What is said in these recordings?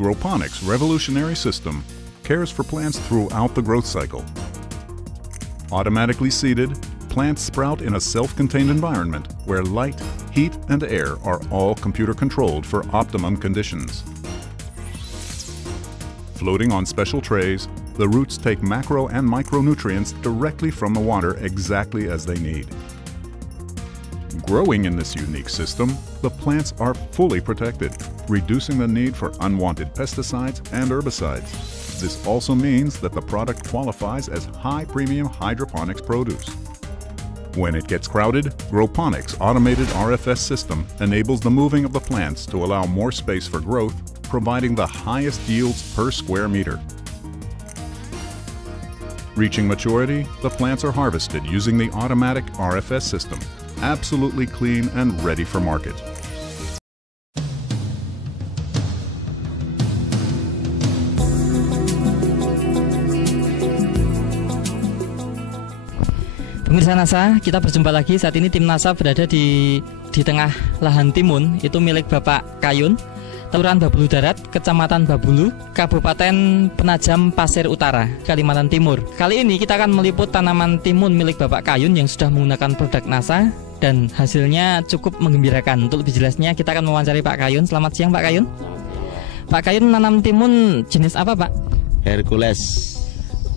Groponics' revolutionary system cares for plants throughout the growth cycle. Automatically seeded, plants sprout in a self-contained environment where light, heat, and air are all computer-controlled for optimum conditions. Floating on special trays, the roots take macro and micronutrients directly from the water exactly as they need. Growing in this unique system, the plants are fully protected, reducing the need for unwanted pesticides and herbicides. This also means that the product qualifies as high-premium hydroponics produce. When it gets crowded, Groponics' automated RFS system enables the moving of the plants to allow more space for growth, providing the highest yields per square meter. Reaching maturity, the plants are harvested using the automatic RFS system, absolutely clean and ready for market. Pemirsa NASA, kita berjumpa lagi. Saat ini tim NASA berada di tengah lahan timun, itu milik Bapak Kayun, Kelurahan Babulu Darat, Kecamatan Babulu, Kabupaten Penajam Pasir Utara, Kalimantan Timur. Kali ini kita akan meliput tanaman timun milik Bapak Kayun yang sudah menggunakan produk NASA dan hasilnya cukup menggembirakan. Untuk lebih jelasnya kita akan mewawancari Pak Kayun. Selamat siang Pak Kayun. Pak Kayun menanam timun jenis apa Pak? Hercules.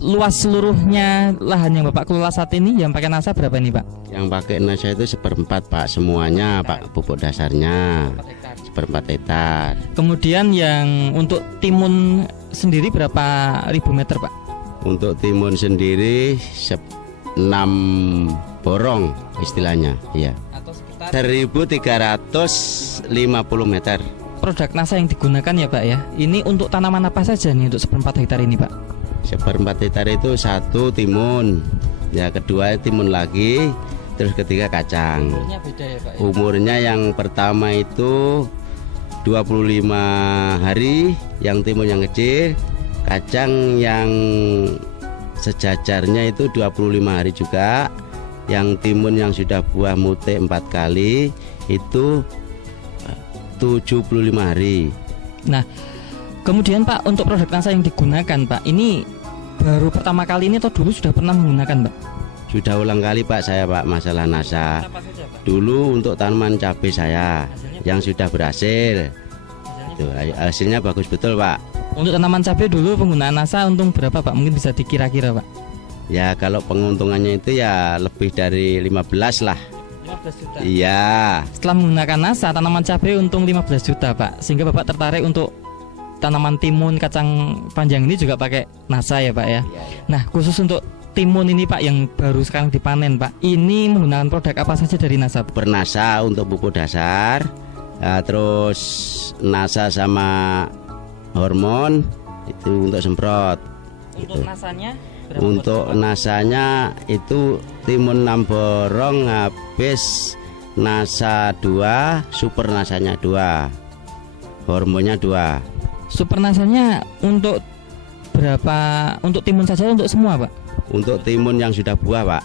Luas seluruhnya lahan yang Bapak kelola saat ini yang pakai NASA berapa nih Pak? Yang pakai NASA itu 1/4 Pak, semuanya Pak, pupuk dasarnya 1/4 hektar. Kemudian yang untuk timun sendiri berapa ribu meter Pak? Untuk timun sendiri 6 borong istilahnya, iya. Atau sekitar 1.350 meter. Produk NASA yang digunakan ya Pak ya. Ini untuk tanaman apa saja nih untuk 1/4 hektar ini Pak? 1/4 hektar itu 1 timun, ya kedua timun lagi, terus ketiga kacang. Umurnya beda ya Pak ya? Umurnya yang pertama itu 25 hari, yang timun yang kecil, kacang yang sejajarnya itu 25 hari juga, yang timun yang sudah buah mute 4 kali itu 75 hari. Nah, kemudian Pak, untuk produk NASA yang digunakan Pak, ini baru pertama kali ini atau dulu sudah pernah menggunakan Pak? Sudah ulang kali Pak saya Pak masalah NASA. Apa saja Pak? Dulu untuk tanaman cabai saya yang sudah berhasil. Hasilnya bagus betul Pak. Untuk tanaman cabai dulu penggunaan NASA untung berapa Pak? Mungkin bisa dikira-kira Pak? Ya kalau penguntungannya itu ya lebih dari 15 lah. 15 juta? Iya. Setelah menggunakan NASA, tanaman cabai untung 15 juta Pak. Sehingga Bapak tertarik untuk tanaman timun, kacang panjang ini juga pakai NASA ya Pak ya? Iya. Nah khusus untuk timun ini Pak yang baru sekarang dipanen Pak, ini menggunakan produk apa saja dari NASA? Bernasa untuk pupuk dasar, terus NASA sama hormon itu untuk semprot. Untuk gitu. NASA-nya? Untuk NASA-nya itu timun 6 borong habis NASA 2, super NASA-nya 2, hormonnya 2. Super NASA-nya untuk berapa? Untuk timun saja untuk semua Pak? Untuk timun yang sudah buah Pak,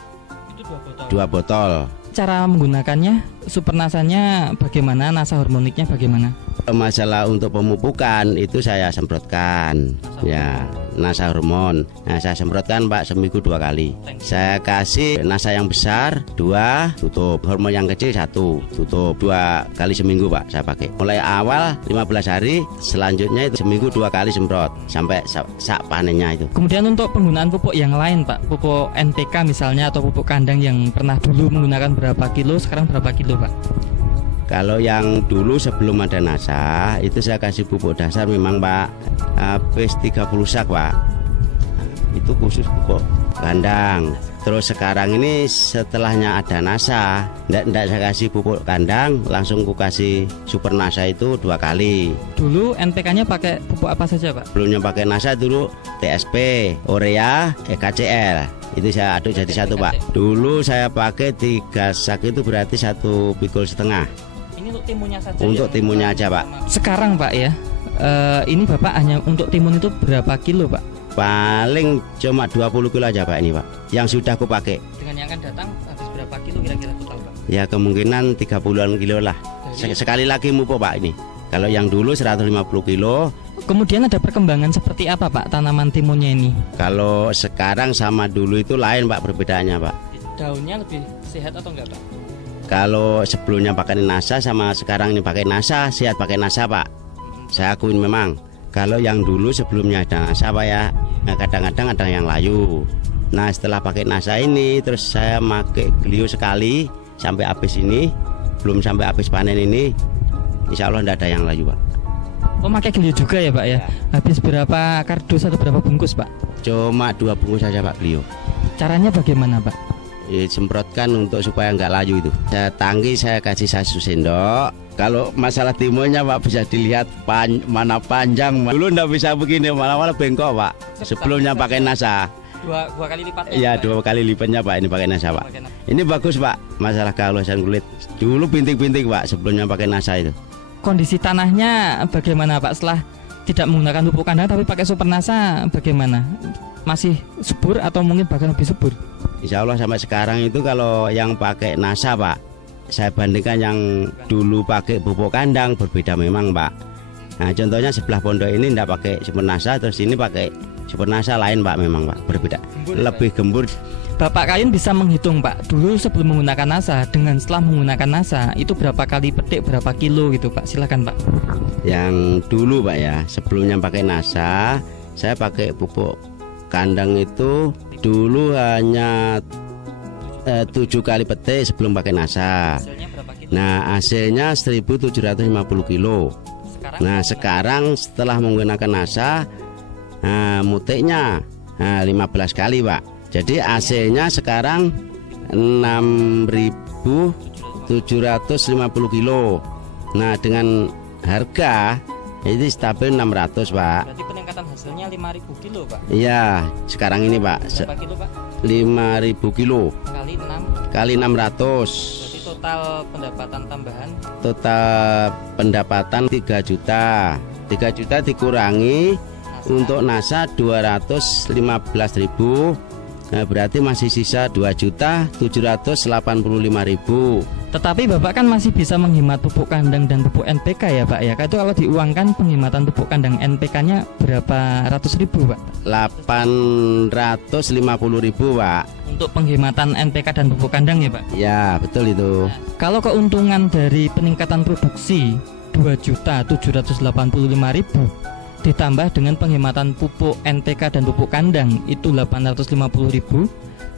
Itu 2 botol. 2 botol. Cara menggunakannya, super NASA-nya bagaimana, NASA hormoniknya bagaimana? Masalah untuk pemupukan itu saya semprotkan, ya NASA hormon. Nah saya semprotkan Pak seminggu 2 kali. Saya kasih NASA yang besar 2, tutup. Hormon yang kecil 1, tutup. 2 kali seminggu Pak saya pakai. Mulai awal 15 hari, selanjutnya itu seminggu 2 kali semprot sampai sak panennya itu. Kemudian untuk penggunaan pupuk yang lain Pak, pupuk NPK misalnya atau pupuk kandang yang pernah dulu menggunakan berapa kilo, sekarang berapa kilo Pak? Kalau yang dulu sebelum ada NASA itu saya kasih pupuk dasar memang Pak habis 30 sak Pak. Itu khusus pupuk kandang. Terus sekarang ini setelahnya ada NASA, enggak saya kasih pupuk kandang, langsung ku kasih super NASA itu 2 kali. Dulu NPK-nya pakai pupuk apa saja Pak? Sebelumnya pakai NASA dulu TSP, Urea, KCL. Itu saya aduk jadi 1 Pak. Dulu saya pakai 3 sak itu berarti 1,5 pikul. Ini untuk timunnya saja. Untuk timunnya aja Pak. Sekarang Pak ya, ini Bapak hanya untuk timun itu berapa kilo Pak? Paling cuma 20 kilo aja Pak ini Pak, yang sudah aku pakai. Dengan yang akan datang habis berapa kilo kira-kira total Pak? Ya kemungkinan 30-an kilo lah. Sekali lagi mupuk Pak ini. Kalau yang dulu 150 kilo, Kemudian ada perkembangan seperti apa Pak tanaman timunnya ini? Kalau sekarang sama dulu itu lain Pak, perbedaannya Pak. Daunnya lebih sehat atau enggak Pak? Kalau sebelumnya pakai NASA sama sekarang ini pakai NASA, sehat pakai NASA Pak. Saya akuin memang. Kalau yang dulu sebelumnya ada NASA Pak ya, kadang-kadang ada yang layu. Nah setelah pakai NASA ini, terus saya pakai Glio sekali sampai habis ini, belum sampai habis panen ini, insya Allah tidak ada yang layu Pak. Oh pakai Glio juga ya Pak ya? Habis berapa kardus atau berapa bungkus Pak? Cuma 2 bungkus saja Pak Glio. Caranya bagaimana Pak? Ya, semprotkan untuk supaya nggak layu itu. Saya tangki, saya kasih 1 sendok. Kalau masalah timunnya Pak bisa dilihat mana panjang. Dulu nggak bisa begini, malah bengkok Pak. Sebelumnya pakai NASA. Dua kali lipat. Iya 2 kali lipatnya Pak, ini pakai NASA Pak. Ini bagus Pak, masalah kehalusan kulit. Dulu bintik-bintik Pak, sebelumnya pakai NASA itu. Kondisi tanahnya bagaimana Pak setelah tidak menggunakan pupuk kandang tapi pakai Super NASA bagaimana? Masih subur atau mungkin bahkan lebih subur? Insya Allah sampai sekarang itu kalau yang pakai NASA Pak, saya bandingkan yang dulu pakai pupuk kandang berbeda memang Pak. Nah contohnya sebelah pondok ini tidak pakai Super NASA, terus ini pakai Super NASA lain Pak, memang Pak berbeda, lebih gembur. Bapak Kayun bisa menghitung Pak, dulu sebelum menggunakan NASA dengan setelah menggunakan NASA itu berapa kali petik, berapa kilo gitu Pak, silakan Pak. Yang dulu Pak ya, sebelumnya pakai NASA, saya pakai pupuk kandang itu dulu hanya 7 kali petik sebelum pakai NASA. Hasilnya berapa kilo? Nah hasilnya 1750 kilo. Nah sekarang setelah menggunakan NASA, nah, mutiknya 15 kali Pak. Jadi AC-nya sekarang 6.750 kilo. Nah dengan harga ini stabil 600 Pak. Berarti peningkatan hasilnya 5.000 kilo Pak? Iya sekarang ini Pak. Berapa kilo Pak? 5.000 kilo Kali 6? Kali 600. Berarti total pendapatan tambahan? Total pendapatan 3 juta. 3 juta dikurangi NASA. Untuk NASA 215.000. Nah, berarti masih sisa 2.785.000. Tetapi Bapak kan masih bisa menghemat pupuk kandang dan pupuk NPK ya Pak ya. Itu kalau diuangkan penghematan pupuk kandang NPK-nya berapa ratus ribu Pak? 850.000 Pak. Untuk penghematan NPK dan pupuk kandang ya Pak? Ya betul itu. Nah, kalau keuntungan dari peningkatan produksi 2.785.000 ditambah dengan penghematan pupuk NPK dan pupuk kandang itu 850.000,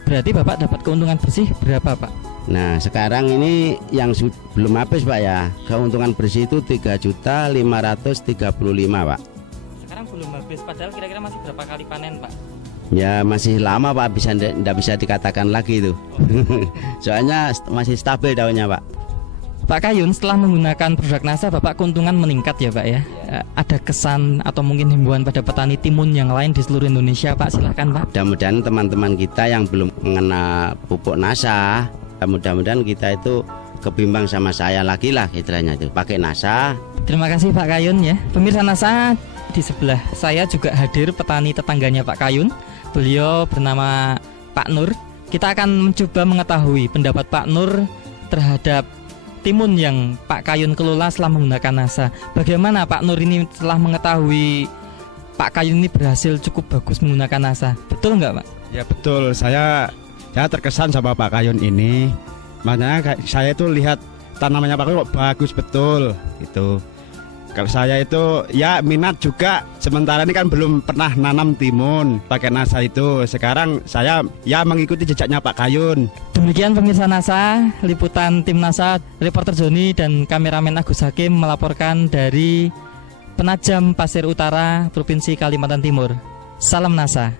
berarti Bapak dapat keuntungan bersih berapa Pak? Nah sekarang ini yang belum habis Pak ya, keuntungan bersih itu 3.535.000 Pak. Sekarang belum habis, padahal kira-kira masih berapa kali panen Pak? Ya masih lama Pak, tidak bisa dikatakan lagi itu. Soalnya masih stabil daunnya Pak. Pak Kayun, setelah menggunakan produk NASA, Bapak keuntungan meningkat ya Pak ya? Ada kesan atau mungkin himbauan pada petani timun yang lain di seluruh Indonesia Pak, silahkan Pak. Mudah-mudahan teman-teman kita yang belum mengenal pupuk NASA, mudah-mudahan kita itu kebimbang sama saya lagi lah istilahnya itu, pakai NASA. Terima kasih Pak Kayun ya. Pemirsa NASA, di sebelah saya juga hadir petani tetangganya Pak Kayun. Beliau bernama Pak Nur. Kita akan mencoba mengetahui pendapat Pak Nur terhadap timun yang Pak Kayun kelola setelah menggunakan NASA. Bagaimana Pak Nur ini setelah mengetahui Pak Kayun ini berhasil cukup bagus menggunakan NASA? Betul nggak Pak? Ya betul, saya terkesan sama Pak Kayun ini. Makanya saya itu lihat tanamannya Pak Kayun kok bagus betul gitu. Kalau saya itu ya minat juga. Sementara ini kan belum pernah nanam timun pakai NASA itu. Sekarang saya ya mengikuti jejaknya Pak Kayun. Demikian pemirsa NASA, liputan tim NASA, reporter Joni dan kameramen Agus Hakim melaporkan dari Penajam Pasir Utara, Provinsi Kalimantan Timur. Salam NASA.